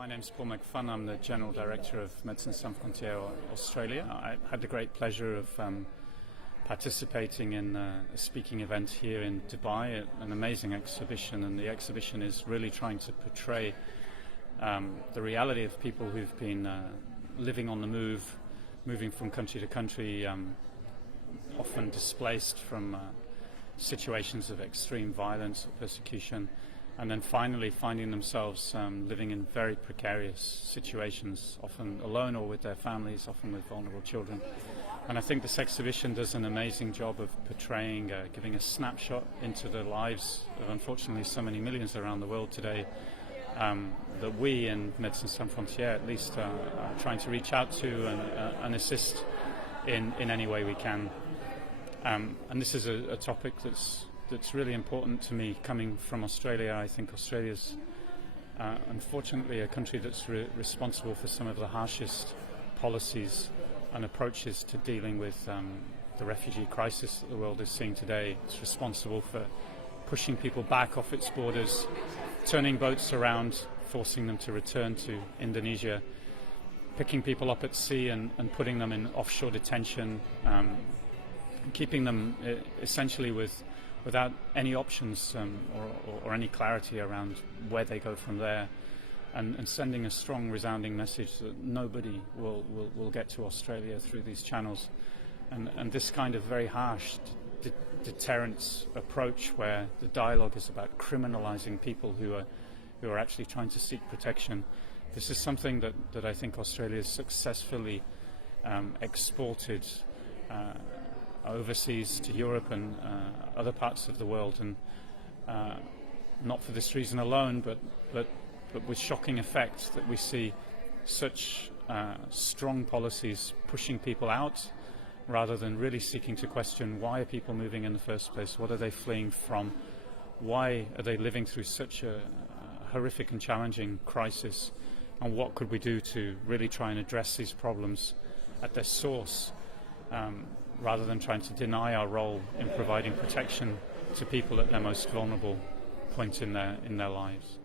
My name's Paul McFun. I'm the General Director of Médecins Sans Frontières Australia. I had the great pleasure of participating in a speaking event here in Dubai, an amazing exhibition, and the exhibition is really trying to portray the reality of people who've been living on the move, moving from country to country, often displaced from situations of extreme violence or persecution, and then finally finding themselves living in very precarious situations, often alone or with their families, often with vulnerable children. And I think this exhibition does an amazing job of portraying, giving a snapshot into the lives of unfortunately so many millions around the world today, that we in Médecins Sans Frontières at least are trying to reach out to and assist in any way we can. And this is a topic that's really important to me. Coming from Australia, I think Australia's unfortunately a country that's responsible for some of the harshest policies and approaches to dealing with the refugee crisis that the world is seeing today. It's responsible for pushing people back off its borders, turning boats around, forcing them to return to Indonesia, picking people up at sea and putting them in offshore detention, keeping them essentially without any options or any clarity around where they go from there, and sending a strong, resounding message that nobody will get to Australia through these channels. And this kind of very harsh deterrence approach, where the dialogue is about criminalising people who are actually trying to seek protection, this is something that I think Australia has successfully exported overseas to Europe and other parts of the world, and not for this reason alone, but with shocking effect, that we see such strong policies pushing people out rather than really seeking to question why are people moving in the first place, what are they fleeing from, why are they living through such a horrific and challenging crisis, and what could we do to really try and address these problems at their source, rather than trying to deny our role in providing protection to people at their most vulnerable point in their lives.